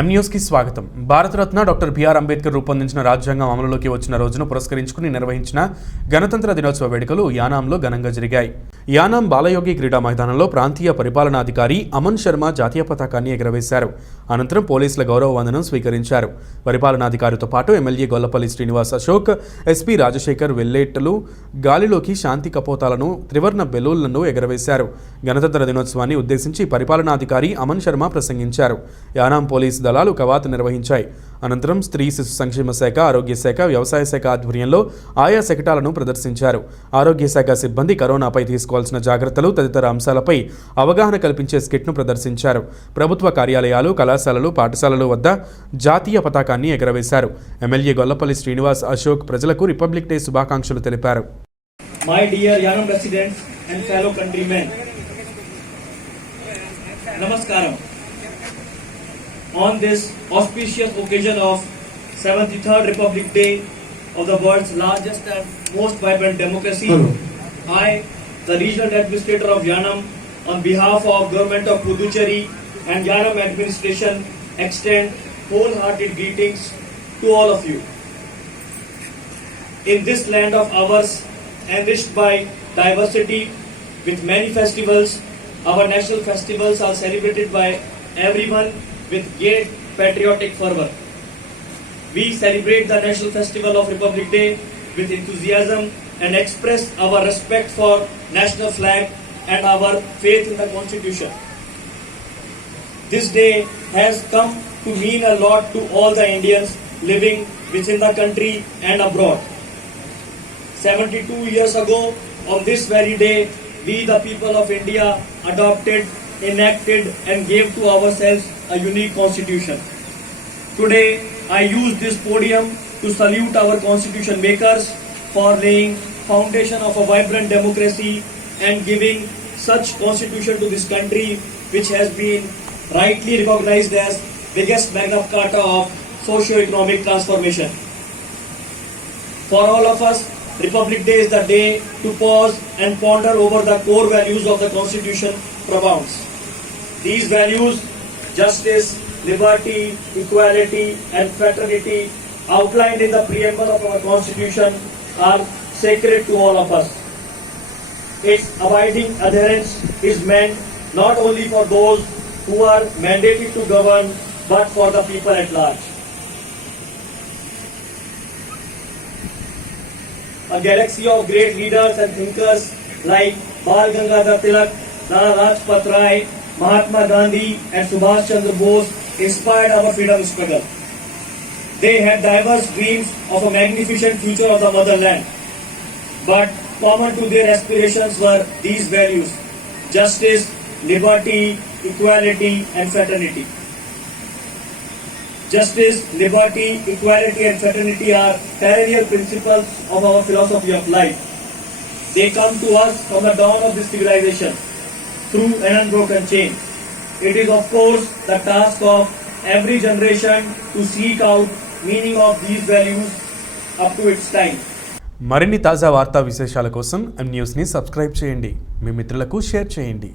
M news కి స్వాగతం. Bharat Ratna doctor BR Ambedkar రూపొందించిన రాజ్యాంగం అమలులోకి వచ్చిన రోజును పురస్కరించుకుని నిర్వహించిన గణతంత్ర దినోత్సవ వేడుకలు యానాంలో ఘనంగా జరిగాయి. యానాం బాలయోగి క్రీడా మైదానంలో ప్రాంతీయ పరిపాలనాధికారి అమన్ శర్మ జాతీయ పతాకాన్ని ఎగురవేశారు. అనంతరం పోలీసుల గౌరవ వందనం స్వీకరించారు. పరిపాలనాధికారితో పాటు ఎమ్మెల్యే గొల్లపల్లి శ్రీనివాస్ అశోక్, ఎస్పీ రాజశేఖర్ వెల్లేటలు గాలిలోకి శాంతి కపోతాలను, త్రివర్ణ బెలూన్లను ఎగురవేశారు. గణతంత్ర దినోత్సవాన్ని ఉద్దేశించి పరిపాలనాధికారి అమన్ శర్మ ప్రసంగించారు. యానాం పోలీసు దళాలు కవాతు నిర్వహించాయి. అనంతరం స్త్రీ శిశు సంక్షేమ శాఖ, ఆరోగ్య శాఖ, వ్యవసాయ శాఖ ఆధ్వర్యంలో ఆయా శకటాలను ప్రదర్శించారు. ఆరోగ్య శాఖ సిబ్బంది కరోనాపై తీసుకోవాల్సిన జాగ్రత్తలు తదితర అంశాలపై అవగాహన కల్పించే స్కిట్ను ప్రదర్శించారు. ప్రభుత్వ కార్యాలయాలు, కళాశాలలు, పాఠశాలలు వద్ద జాతీయ పతాకాన్ని ఎగరవేశారు. ఎమ్మెల్యే గొల్లపల్లి శ్రీనివాస్ అశోక్ ప్రజలకు రిపబ్లిక్ డే శుభాకాంక్షలు తెలిపారు. My dear Yanam residents and fellow countrymen, Namaskaram. On this auspicious occasion of 73rd Republic Day of the world's largest and most vibrant democracy, I, the Regional Administrator of Yanam, on behalf of Government of Puducherry and Yanam Administration, extend wholehearted greetings to all of you. In this land of ours, enriched by diversity with many festivals, our national festivals are celebrated by everyone with great patriotic fervor. We celebrate the National Festival of Republic Day with enthusiasm and express our respect for national flag and our faith in the Constitution. This day has come to mean a lot to all the Indians living within the country and abroad. 72 years ago, on this very day, we the people of India adopted, enacted and gave to ourselves a unique constitution. Today, I use this podium to salute our constitution makers for laying foundation of a vibrant democracy and giving such constitution to this country, which has been rightly recognized as biggest magna carta of socio-economic transformation. For all of us, Republic Day is the day to pause and ponder over the core values of the Constitution propounds. These values, justice, liberty, equality and fraternity outlined in the preamble of our Constitution are sacred to all of us. Its abiding adherence is meant not only for those who are mandated to govern, but for the people at large. A galaxy of great leaders and thinkers like Bal Gangadhar Tilak, Nana Rajpat Rai, Mahatma Gandhi and Subhash Chandra Bose inspired our freedom struggle. They had diverse dreams of a magnificent future of the motherland. But common to their aspirations were these values: justice, liberty, equality and fraternity. Justice, liberty, equality and fraternity are perennial principles of our philosophy of life. They come to us from the dawn of this civilization through an unbroken chain. It is of course the task of every generation to seek out meaning of these values up to its time. మరిన్ని తాజా వార్తా విశేషాల కోసం M news ని సబ్స్క్రైబ్ చేయండి. మీ మిత్రులకు షేర్ చేయండి.